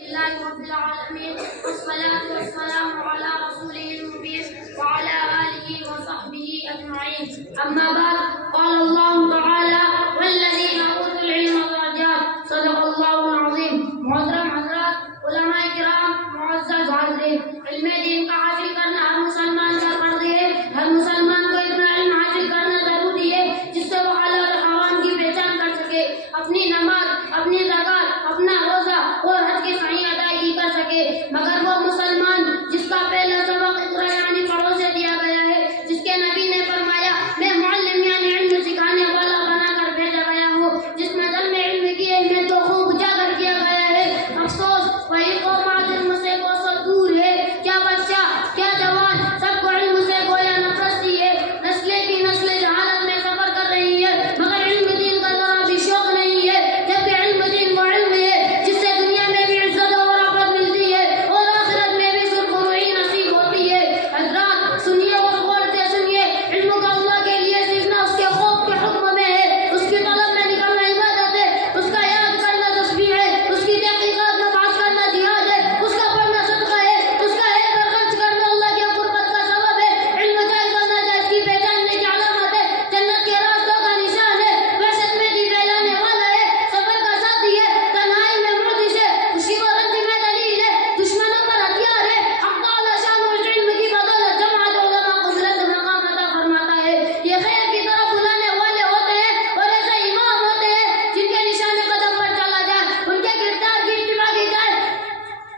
لله رب العالمين والصلاة والسلام على رسوله المبين وعلى آله وصحبه أجمعين. أما بعد، قال الله تعالى: والذين أوتوا العلم درجات. صدق الله العظيم. محترم حضرات، علماء کرام، معزز حاضرین، علم دین کا حاصل کرنا ہر مسلمان کا فرض ہے. ہر مسلمان کو اتنا علم حاصل کرنا ضروری ہے جس سے وہ حلال اور حرام کی پہچان کر سکے، اپنی نماز، اپنی زکات، اپنا روزہ اور حج کی صحیح ادائیگی کر سکے. مگر وہ مسلمان جس کا پہلا سبق اقرا یعنی پڑھو سے دیا گیا ہے، جس کے نبی نے فرمایا: میں معلم یعنی علم سکھانے والا بنا کر بھیجا گیا ہوں، جس نظر میں علم کی اہمیت کو خوب اجاگر کیا گیا ہے. افسوس وہی قوم آج علم سے کوسوں دور ہے. کیا بچہ، کیا جوان، سب کو علم سے گویا نفرت سی ہے. نسلیں کی نسلیں جہالت میں سفر کر رہی ہے، مگر علم دین کا ذرا بھی شوق نہیں ہے. جبکہ علم دین وہ علم ہے جس سے دنیا میں بھی عزت اور رفعت ملتی ہے اور آخرت میں بھی سرخروئی نصیب ہوتی ہے. حضرات سنیے اور غور سے سنیے، علم کا اللہ کے لیے سیکھنا اس کے خوف کے حکم میں ہے، اس کی طلب میں نکلنا عبادت ہے، اس کا یاد کرنا تسبیح ہے، اس کی تحقیقات میں بحث کرنا جہاد ہے، اس کا پڑھنا صدقہ ہے، اس کا ہے پر خرچ کرنا اللہ کی قربت کا سبب ہے. علم جائز اور ناجائز کی پہچاننے کی علامت ہے، جنت کے راستوں کا نشان ہے، وحشت میں دی پھیلانے والا ہے، صبر کا ساتھی ہے، تنہائی میں معجز ہے، خوشی و رنج میں دلیل ہے، دشمنوں پر ہتھیار ہے. حق تعالی شان اور علم کی بدولت جماعت علماء کو بلند مقام عطا فرماتا ہے. یہ خیر کی طرف بلانے والے ہوتے ہیں اور ایسے امام ہوتے ہیں جن کے نشان قدم پر چلا جائے، ان کے کردار کی اتباع کی جائے،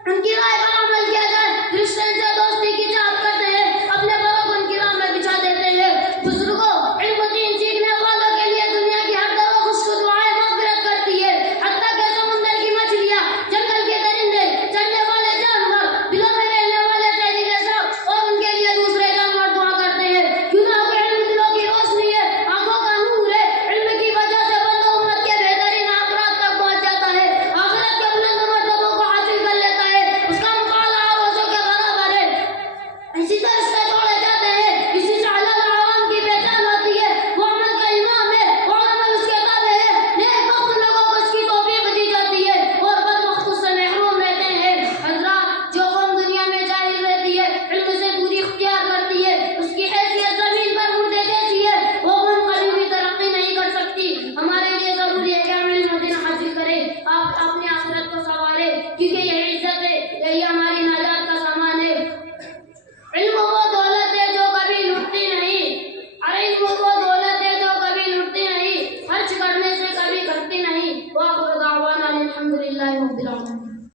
ان کی رائے پر عمل کیا جائے. رشتے سے دوستی کی چاہت کرتے ہیں، اپنے بڑوں کو ان کی راہ میں بچھا دیتے ہیں. بزرگوں، علم دین سیکھنے والوں کے لیے دنیا کی ہر دوا خشک دعائیں مغفرت کرتی ہے. حتیٰ کہ سمندر کی مچھلیاں، جنگل کے درندے، چڑھنے والے جانور، دلوں میں رہنے والے زہریلے سانپ اور ان کے لیے دوسرے جانور دعا کرتے ہیں. کیوں نہ ہو کہ علم دلوں کی روشنی ہے، آنکھوں کا نور ہے. علم کی وجہ سے بندہ امت کے بہترین افراد تک پہنچ جاتا ہے، آخرت کے بلند مرتبوں کو حاصل کر لیتا ہے. اس کا مطالعہ روزوں کے برابر ہے. اسی سے رشتے توڑے جاتے ہیں، اسی سے حلال و حرام کی پہچان ہوتی ہے. وہ عمل کا امام ہے اور عمل اس کے تابع ہے. نیک بخت لوگوں کو اس کی توفیق دی جاتی ہے اور بدبخت اس سے محروم رہتے ہیں. حضرات، جو قوم دنیا میں جاہل رہتی ہے، علم سے دوری اختیار کرتی ہے، اس کی حیثیت زمین پر مردے جیسی ہے، وہ قوم کبھی بھی ترقی نہیں کر سکتی. ہمارے لیے ضروری ہے کہ ہم علم دین حاصل کریں، آپ اپنی آخرت کو سنواریں، کیونکہ یہی عزت ہے، یہی ہماری نجات کا سامان ہے. علم وہ دولت ہے جو کبھی لٹتی نہیں، علم وہ دولت ہے جو کبھی لٹتی نہیں، خرچ کرنے سے کبھی گھٹتی نہیں. وآخر دعوانا الحمدللہ رب العالمین.